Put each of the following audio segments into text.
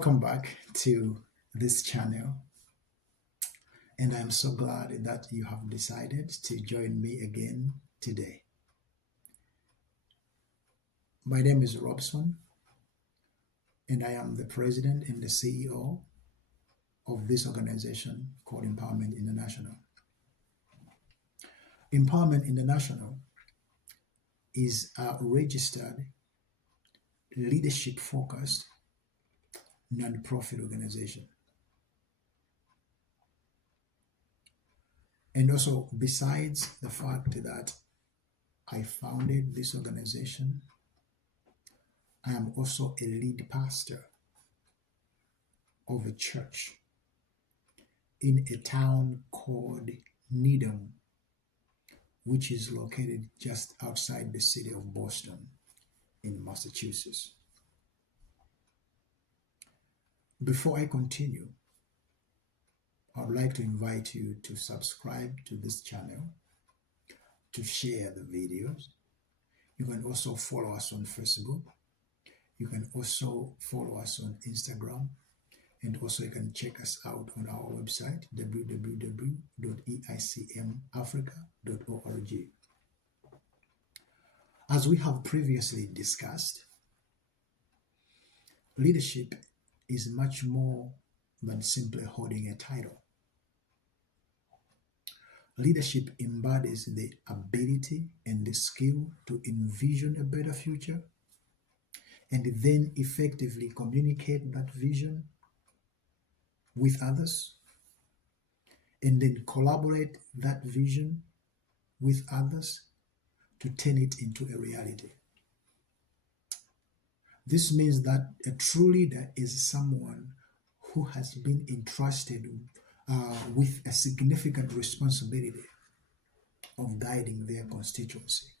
Welcome back to this channel, and I'm so glad that you have decided to join me again today. My name is Robson, and I am the president and the CEO of this organization called Empowerment International. Empowerment International is a registered, leadership-focused, non-profit organization. And also, besides the fact that I founded this organization, I am also a lead pastor of a church in a town called Needham, which is located just outside the city of Boston in Massachusetts. Before I continue, I would like to invite you to subscribe to this channel, to share the videos. You can also follow us on Facebook. You can also follow us on Instagram. And also you can check us out on our website, www.eicmafrica.org. As we have previously discussed, leadership is much more than simply holding a title. Leadership embodies the ability and the skill to envision a better future and then effectively communicate that vision with others, and then collaborate that vision with others to turn it into a reality. This means that a true leader is someone who has been entrusted with a significant responsibility of guiding their constituency,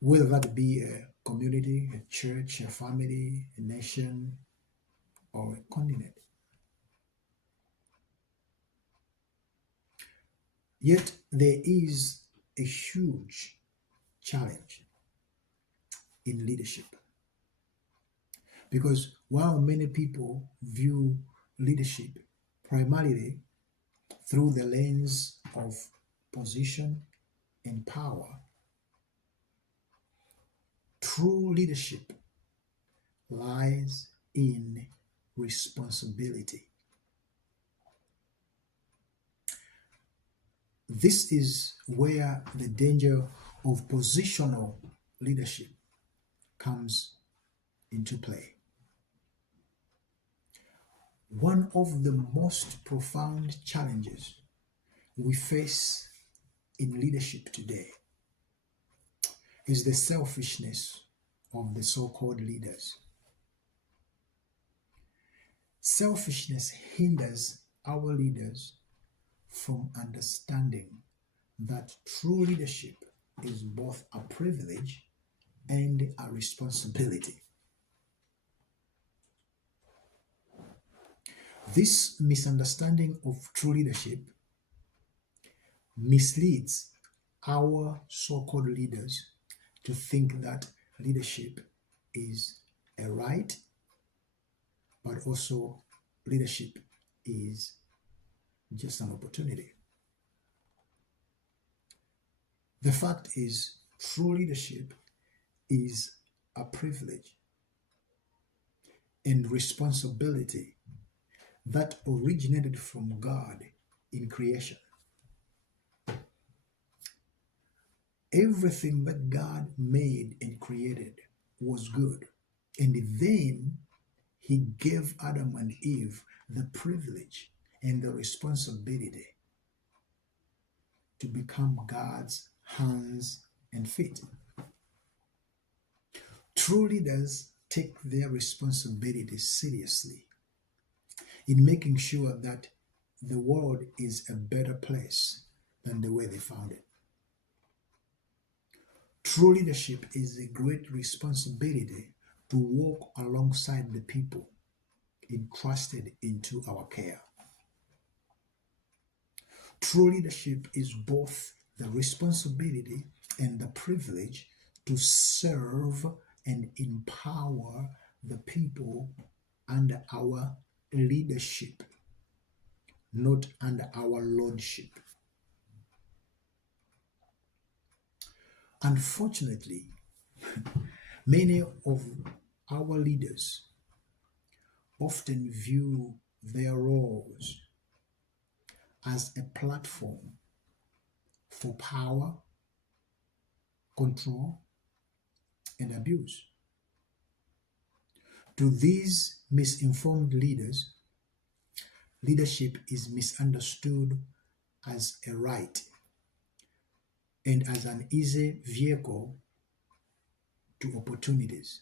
whether that be a community, a church, a family, a nation, or a continent. Yet there is a huge challenge in leadership, because while many people view leadership primarily through the lens of position and power, true leadership lies in responsibility. This is where the danger of positional leadership comes into play. One of the most profound challenges we face in leadership today is the selfishness of the so-called leaders. Selfishness hinders our leaders from understanding that true leadership is both a privilege and a responsibility. This misunderstanding of true leadership misleads our so-called leaders to think that leadership is a right, but also leadership is just an opportunity. The fact is, true leadership is a privilege and responsibility that originated from God in creation. Everything that God made and created was good, and then He gave Adam and Eve the privilege and the responsibility to become God's hands and feet. True leaders take their responsibility seriously in making sure that the world is a better place than the way they found it. True leadership is a great responsibility to walk alongside the people entrusted into our care. True leadership is both the responsibility and the privilege to serve and empower the people under our leadership, not under our lordship. Unfortunately, many of our leaders often view their roles as a platform for power, control, and abuse. To these misinformed leaders, leadership is misunderstood as a right and as an easy vehicle to opportunities.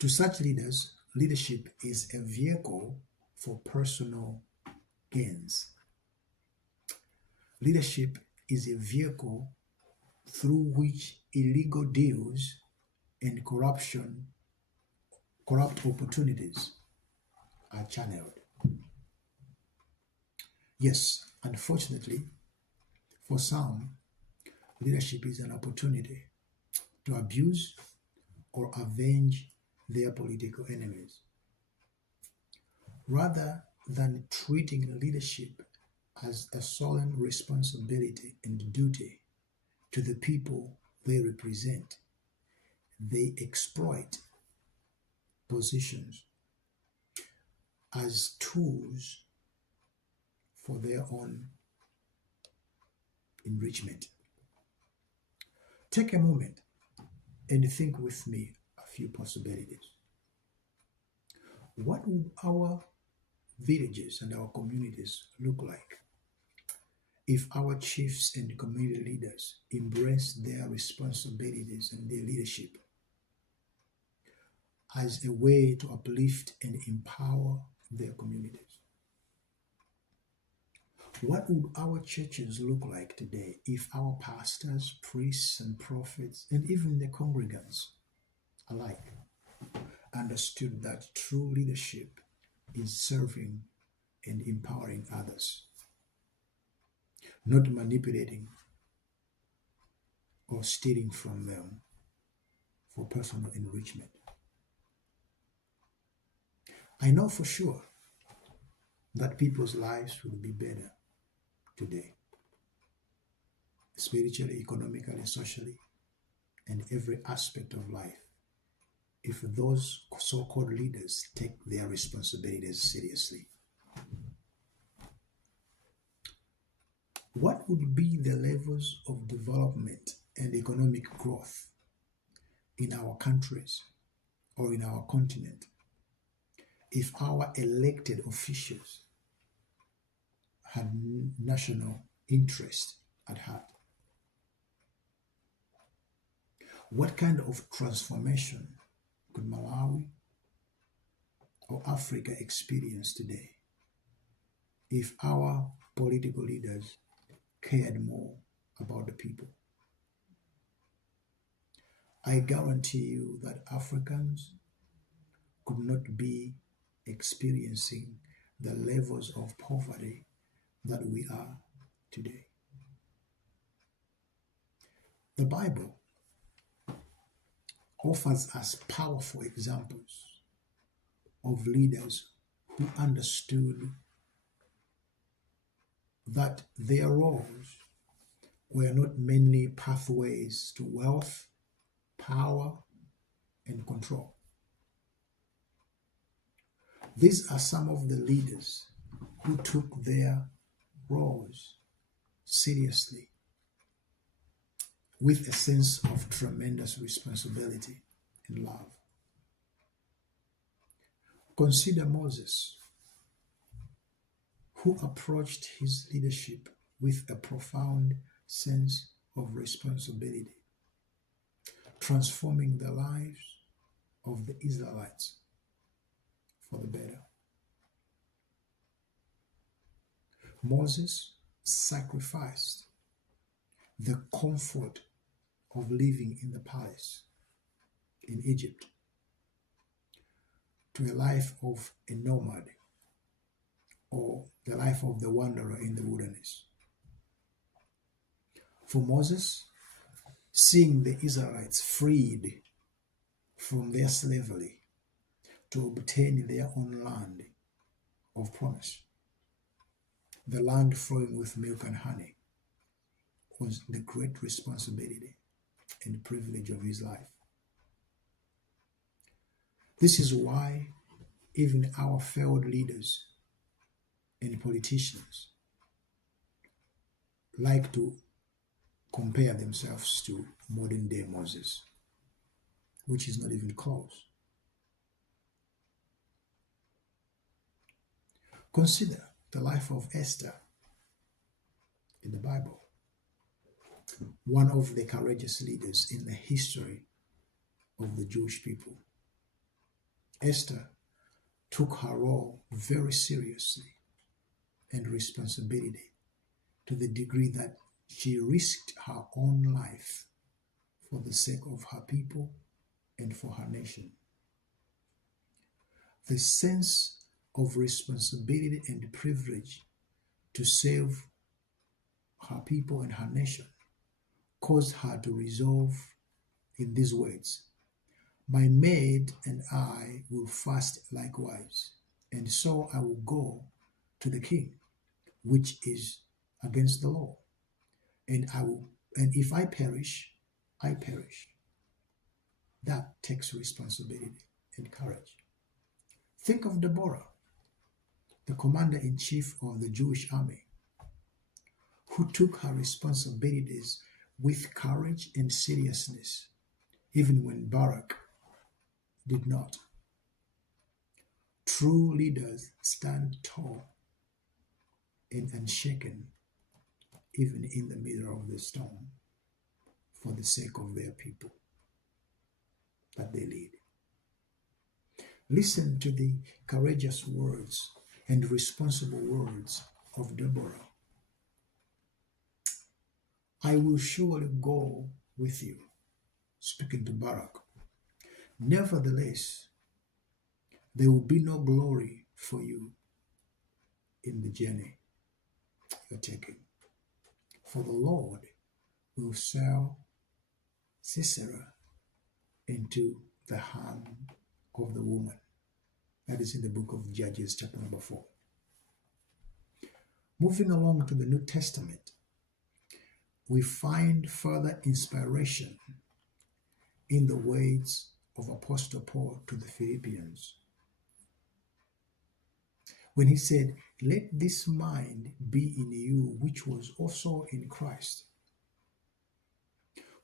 To such leaders, leadership is a vehicle for personal gains. Leadership is a vehicle through which illegal deals and corrupt opportunities are channeled. Yes, unfortunately, for some, leadership is an opportunity to abuse or avenge their political enemies. Rather than treating leadership as a solemn responsibility and duty to the people they represent, they exploit positions as tools for their own enrichment. Take a moment and think with me a few possibilities. What would our villages and our communities look like if our chiefs and community leaders embrace their responsibilities and their leadership as a way to uplift and empower their communities? What would our churches look like today if our pastors, priests, and prophets, and even the congregants alike understood that true leadership is serving and empowering others, not manipulating or stealing from them for personal enrichment? I know for sure that people's lives will be better today, spiritually, economically, socially, and every aspect of life, if those so-called leaders take their responsibilities seriously. What would be the levels of development and economic growth in our countries or in our continent if our elected officials had national interest at heart? What kind of transformation could Malawi or Africa experience today if our political leaders cared more about the people? I guarantee you that Africans could not be experiencing the levels of poverty that we are today. The Bible offers us powerful examples of leaders who understood that their roles were not mainly pathways to wealth, power, and control. These are some of the leaders who took their roles seriously with a sense of tremendous responsibility and love. Consider Moses, who approached his leadership with a profound sense of responsibility, transforming the lives of the Israelites for the better. Moses sacrificed the comfort of living in the palace in Egypt to a life of a nomad or the life of the wanderer in the wilderness. For Moses, seeing the Israelites freed from their slavery to obtain their own land of promise. The land flowing with milk and honey was the great responsibility and privilege of his life. This is why even our failed leaders and politicians like to compare themselves to modern day Moses, which is not even close. Consider the life of Esther in the Bible, one of the courageous leaders in the history of the Jewish people. Esther took her role very seriously and responsibility to the degree that she risked her own life for the sake of her people and for her nation. The sense of responsibility and privilege to save her people and her nation caused her to resolve in these words, "My maid and I will fast likewise, and so I will go to the king, which is against the law, and if I perish, I perish." That takes responsibility and courage. Think of Deborah, the commander-in-chief of the Jewish army, who took her responsibilities with courage and seriousness, even when Barak did not. True leaders stand tall and unshaken, even in the middle of the storm, for the sake of their people that they lead. Listen to the courageous words and responsible words of Deborah. "I will surely go with you," speaking to Barak. "Nevertheless, there will be no glory for you in the journey you're taking. For the Lord will sell Sisera into the hand of the woman." That is in the book of Judges, chapter number 4. Moving along to the New Testament, we find further inspiration in the words of Apostle Paul to the Philippians, when he said, "Let this mind be in you, which was also in Christ,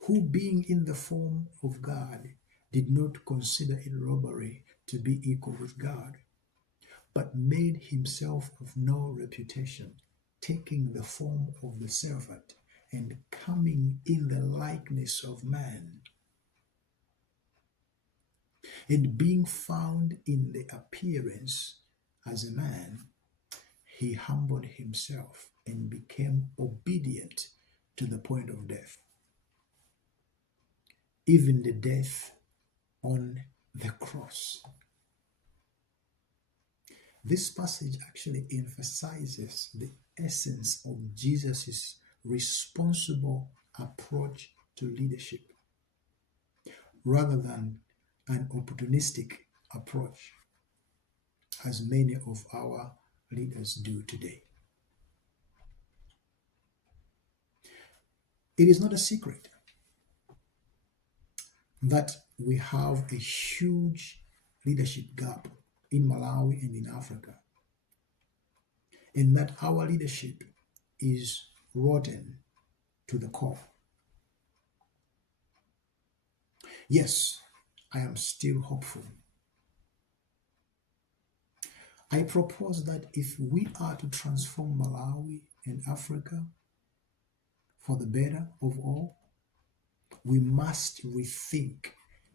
who being in the form of God did not consider it robbery to be equal with God, but made himself of no reputation, taking the form of the servant, and coming in the likeness of man. And being found in the appearance as a man, he humbled himself and became obedient to the point of death, even the death on the cross." This passage actually emphasizes the essence of Jesus' responsible approach to leadership, rather than an opportunistic approach, as many of our leaders do today. It is not a secret that we have a huge leadership gap in Malawi and in Africa, and that our leadership is rotten to the core. Yes, I am still hopeful. I propose that if we are to transform Malawi and Africa for the better of all, we must rethink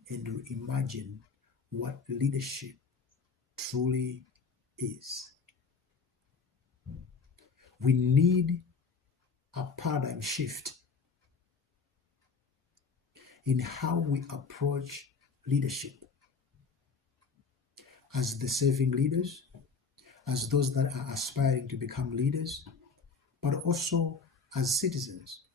and reimagine what leadership truly is. We need a paradigm shift in how we approach leadership as the serving leaders, as those that are aspiring to become leaders, but also as citizens.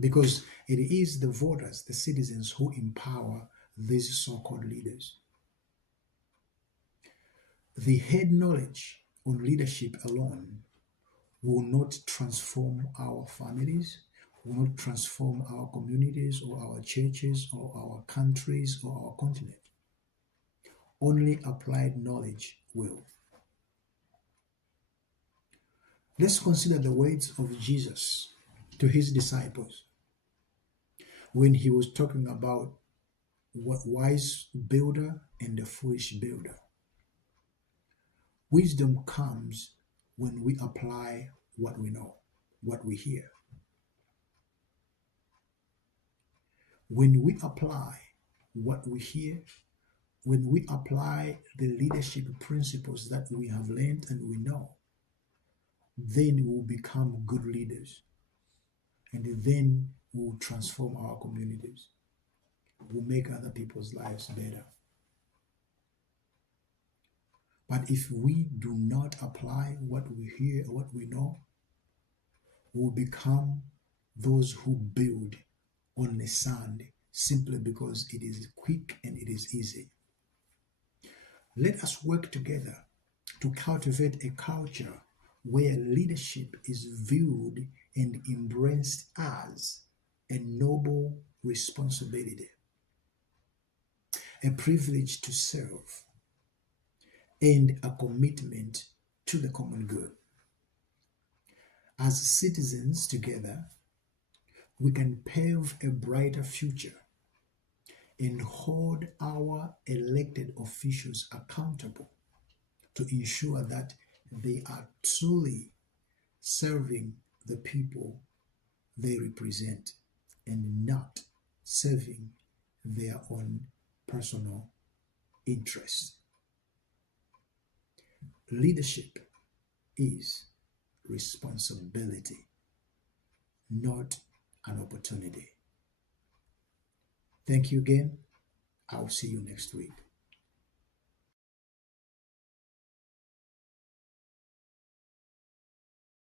because it is the voters, the citizens, who empower these so-called leaders. The head knowledge on leadership alone will not transform our families, will not transform our communities or our churches or our countries or our continent. Only applied knowledge will. Let's consider the words of Jesus to his disciples when he was talking about what wise builder and the foolish builder. Wisdom comes when we apply what we know, what we hear. When we apply what we hear, when we apply the leadership principles that we have learned and we know, then we will become good leaders. And then we will transform our communities. We'll make other people's lives better. But if we do not apply what we hear, what we know, we'll become those who build on the sand simply because it is quick and it is easy. Let us work together to cultivate a culture where leadership is viewed and embraced as a noble responsibility, a privilege to serve, and a commitment to the common good. As citizens together, we can pave a brighter future and hold our elected officials accountable to ensure that they are truly serving the people they represent and not serving their own personal interests. Leadership is responsibility, not an opportunity. Thank you again. I'll see you next week.